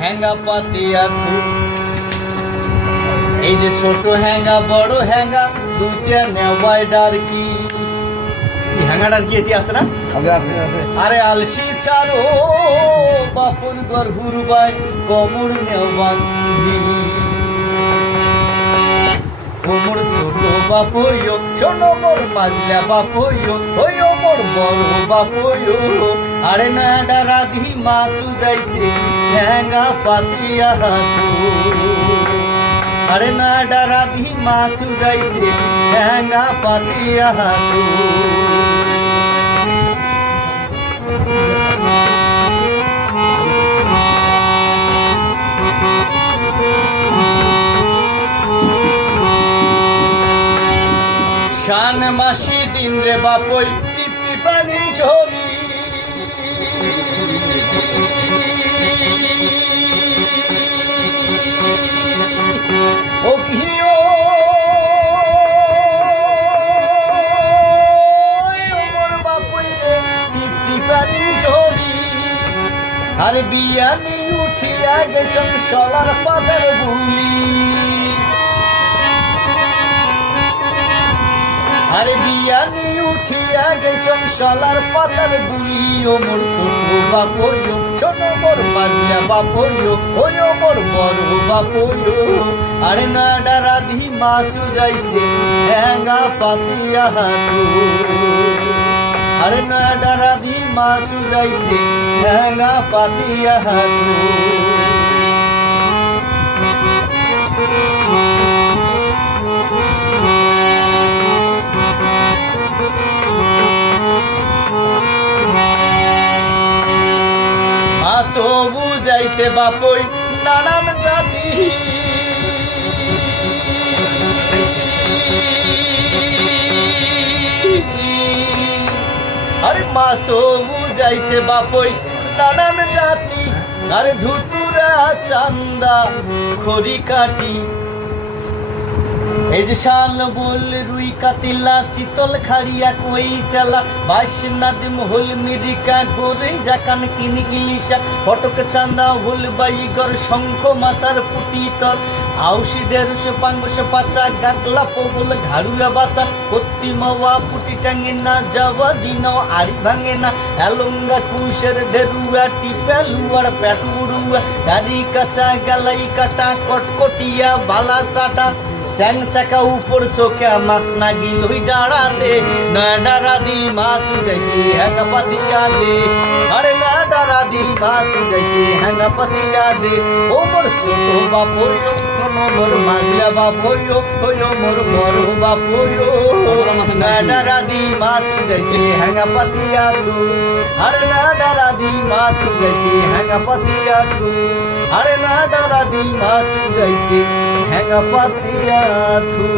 হ্যাঙ্গা পাতিয়া থু এই যে ছোট হ্যাঙ্গা বড় হ্যাঙ্গা দুইটা নেওয়াই ডার কি? হ্যাঙ্গাটার কি এটি আছে না আরে আলসি ছাড়ো বাপুর ঘর হুরবাই কমর নেওয়ান কোমর ছোট বাপইও ছোট মোর মাজলা বাপইও হইও মোর বড় বাপইও আরে না রাধি মাসু যাইছে হ্যাঙ্গা পাতিয়া আরে না রাধি মাসু যাইছে হ্যাঙ্গা পাতিয়া হাতু শান মাসি দিন রে বাপই পানি ছবি। আর বিয়ানি উঠিয়া গেছন সলার পাতার বুলি আরে বিয়ানি উঠিয়া গেছন সলার পাতার গুলি। ও মোর ছোট বাপইও ছোট মোর মাঝিয়া বাপইও ওই ও মোর বড় বাপইও আরে না ডারাধি মাসু যাইছে হ্যাঙ্গা পাতিয়া হাতু আরে না ডারাধি মাসু যাইছে হ্যাঙ্গা পাতিয়া হাতু বুঝাইছে বাপই নানান জাতি। আরে মাসো যাইছে বাপই নানান জাতি। আরে ধুতুরা চান্দা খড়ি কাটি এই বল রুই কাতিলা, চিতল খাড়িয়া কই সেলা বাস নাদিম হল মিরিকা গোরে জাকান কিন ইলিশা, ফটক চান্দা হল বাইগর, শঙ্খ মাসার পুটি তর আউসি ডেরুস পাঙ্গস পাচা, গাগলা পবল ঘাড়ুয়া বাসা কত্তি মাওয়া পুটি টাঙ্গে না, যাওয়া দিন আড়ি ভাঙে না, এলঙ্গা কুশের ডেরুয়া টিপেলুয়ার পেটুড়ুয়া গাড়ি কাঁচা, গালাই কাটা, কটকটিয়া, বালা সাটা চ্যাং চাকা উপর চোখা মাছ না গিল হই ডাড়াতে। নয়া ডাড়া দি মাছ যাইছি হ্যাঙ্গা পাতিয়া দে আরে না ডাড়া দি মাছ যাইছি হ্যাঙ্গা পাতিয়া দে ও মোর ছোট কোনো মোর মাঝিয়া বাপইও ওইও মোর বড় বাপইও না ডাড়া দি মাছ যাইছি হ্যাঙ্গা পাতিয়া আরে না ডাড়া দি মাছ হ্যাঙ্গা পাতিয়া আরে না ডাড়া দি মাছ হ্যাঙ্গা পাতিয়া থু।